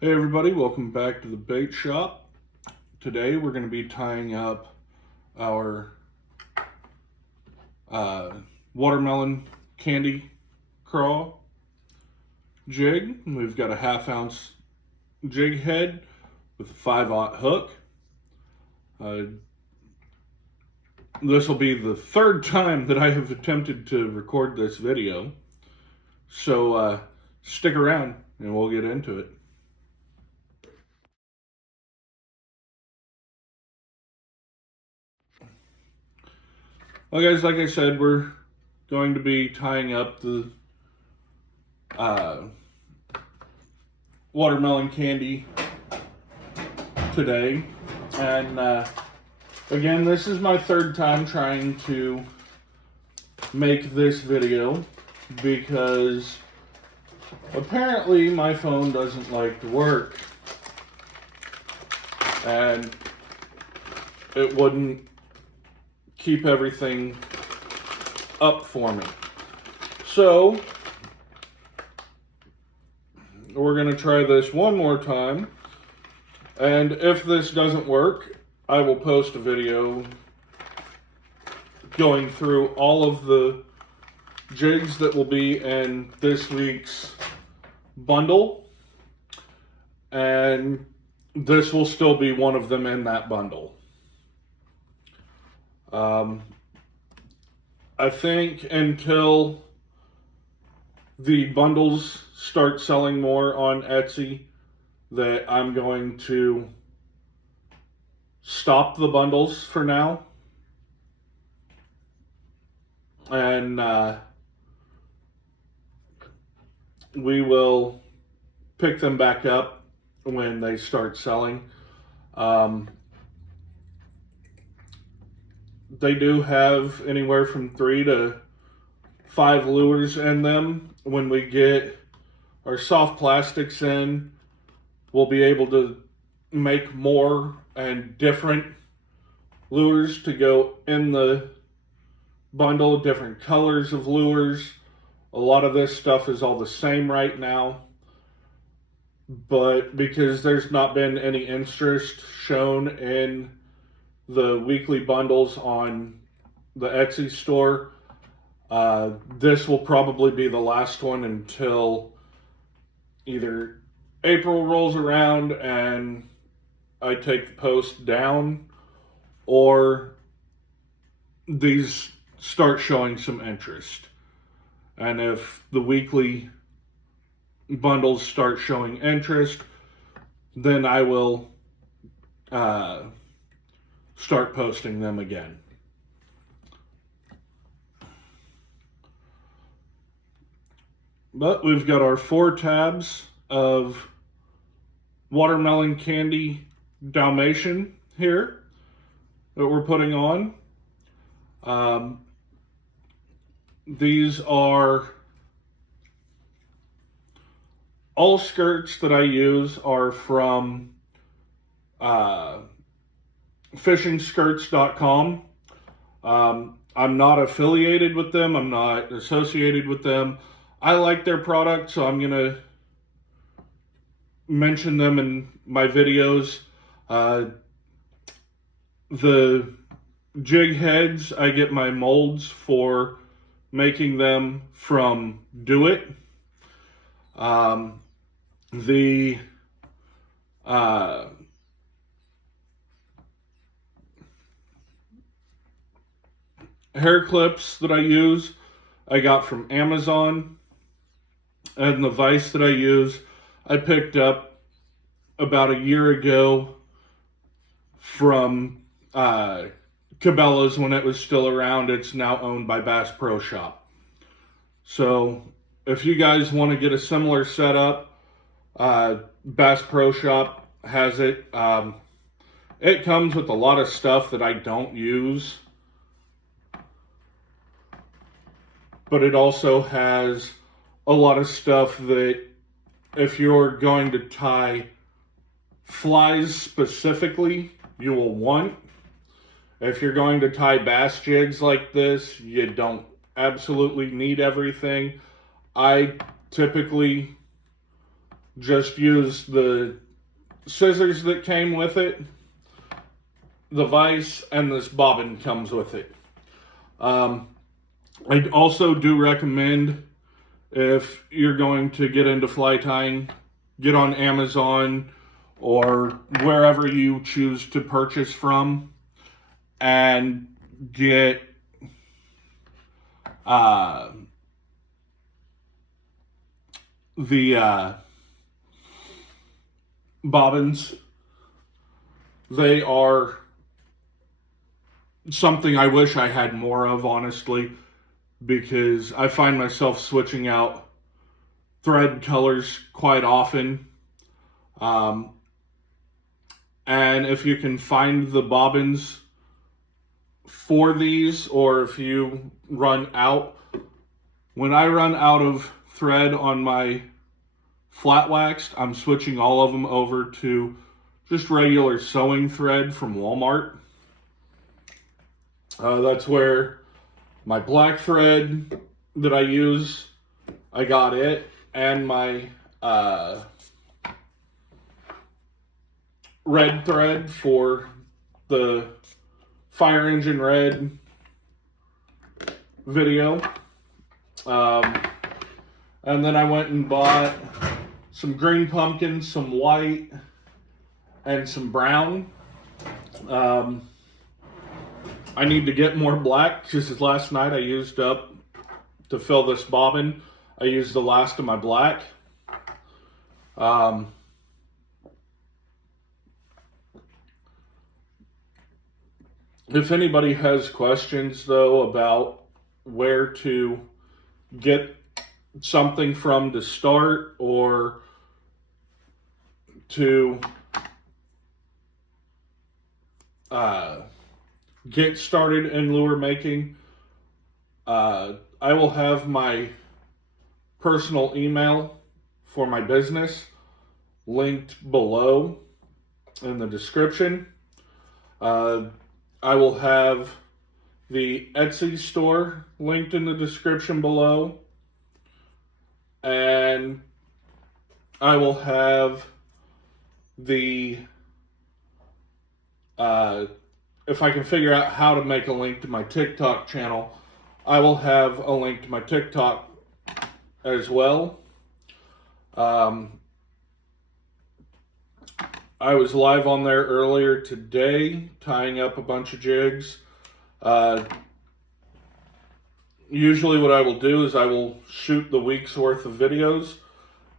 Hey everybody, welcome back to the bait shop. Today we're going to be tying up our watermelon candy crawl jig. We've got a 1/2 ounce jig head with a 5/0 hook. This will be the third time that I have attempted to record this video, so stick around and we'll get into it. Well guys, like I said, we're going to be tying up the watermelon candy today, and again, this is my third time trying to make this video because apparently my phone doesn't like to work and it wouldn't keep everything up for me. So we're going to try this one more time, and if this doesn't work, I will post a video going through all of the jigs that will be in this week's bundle, and this will still be one of them in that bundle. I think until the bundles start selling more on Etsy that I'm going to stop the bundles for now, and we will pick them back up when they start selling. They do have anywhere from 3 to 5 lures in them. When we get our soft plastics in, we'll be able to make more and different lures to go in the bundle, different colors of lures. A lot of this stuff is all the same right now, but because there's not been any interest shown in the weekly bundles on the Etsy store, this will probably be the last one until either April rolls around and I take the post down, or these start showing some interest. And if the weekly bundles start showing interest, then I will start posting them again. But we've got our 4 tabs of watermelon candy Dalmatian here that we're putting on. These are all skirts that I use are from fishingskirts.com. I'm not affiliated with them. I'm not associated with them. I like their product, so I'm going to mention them in my videos. The jig heads, I get my molds for making them from Do It. The hair clips that I use, I got from Amazon. And the vise that I use, I picked up about a year ago from Cabela's when it was still around. It's now owned by Bass Pro Shop. So if you guys want to get a similar setup, Bass Pro Shop has it. It comes with a lot of stuff that I don't use, but it also has a lot of stuff that if you're going to tie flies specifically, you will want. If you're going to tie bass jigs like this, you don't absolutely need everything. I typically just use the scissors that came with it, the vise, and this bobbin comes with it. I also do recommend, if you're going to get into fly tying, get on Amazon or wherever you choose to purchase from and get the bobbins. They are something I wish I had more of, honestly, because I find myself switching out thread colors quite often. And if you can find the bobbins for these, or if you run out, when I run out of thread on my flat waxed, I'm switching all of them over to just regular sewing thread from Walmart. That's where my black thread that I use, I got it, and my red thread for the fire engine red video. And then I went and bought some green pumpkins, some white, and some brown. I need to get more black because last night I used up, to fill this bobbin, I used the last of my black. If anybody has questions, though, about where to get something from to start, or to get started in lure making, I will have my personal email for my business linked below in the description. I will have the Etsy store linked in the description below, and I will have the if I can figure out how to make a link to my TikTok channel, I will have a link to my TikTok as well. I was live on there earlier today, tying up a bunch of jigs. Usually what I will do is I will shoot the week's worth of videos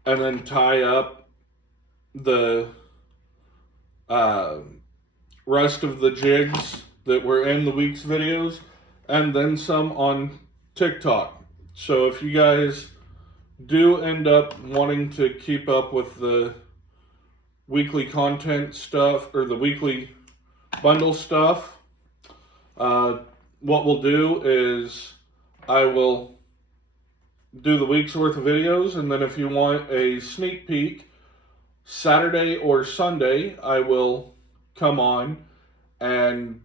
and then tie up the rest of the jigs that were in the week's videos, and then some on TikTok. So if you guys do end up wanting to keep up with the weekly content stuff, or the weekly bundle stuff, what we'll do is I will do the week's worth of videos, and then if you want a sneak peek, Saturday or Sunday, I will come on and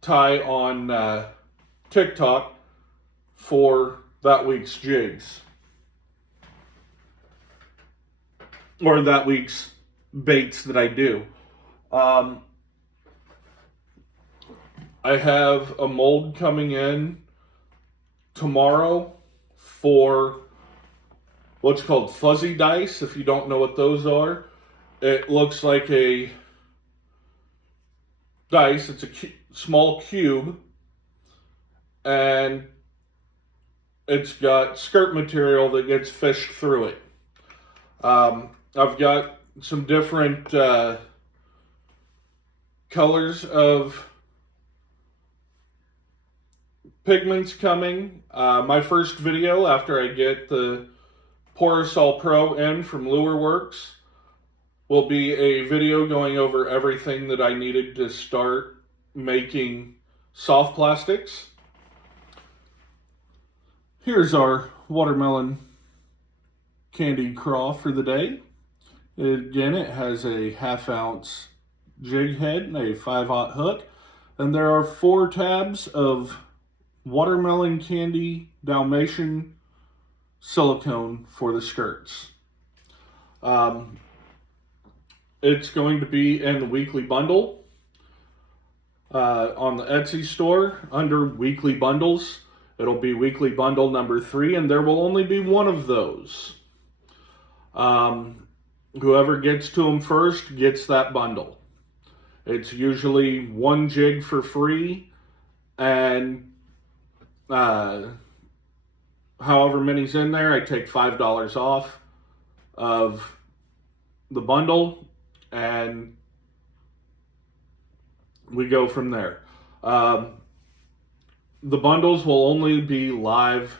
tie on TikTok for that week's jigs, or that week's baits that I do. I have a mold coming in tomorrow for what's called fuzzy dice. If you don't know what those are, it looks like a dice. It's a small cube, and it's got skirt material that gets fished through it. I've got some different colors of pigments coming. My first video after I get the Porosol Pro in from Lure Works will be a video going over everything that I needed to start making soft plastics. Here's our watermelon candy craw for the day. Again, it has a 1/2 ounce jig head and a 5/0 hook, and there are 4 tabs of watermelon candy Dalmatian silicone for the skirts. It's going to be in the weekly bundle on the Etsy store under weekly bundles. It'll be weekly bundle number 3, and there will only be one of those. Whoever gets to them first gets that bundle. It's usually 1 jig for free, and however many's in there, I take $5 off of the bundle, and we go from there. The bundles will only be live,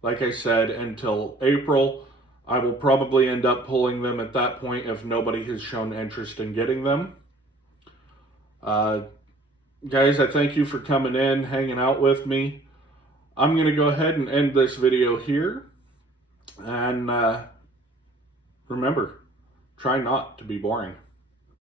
like I said, until April. I will probably end up pulling them at that point if nobody has shown interest in getting them. Guys, I thank you for coming in, hanging out with me. I'm going to go ahead and end this video here. And remember, try not to be boring.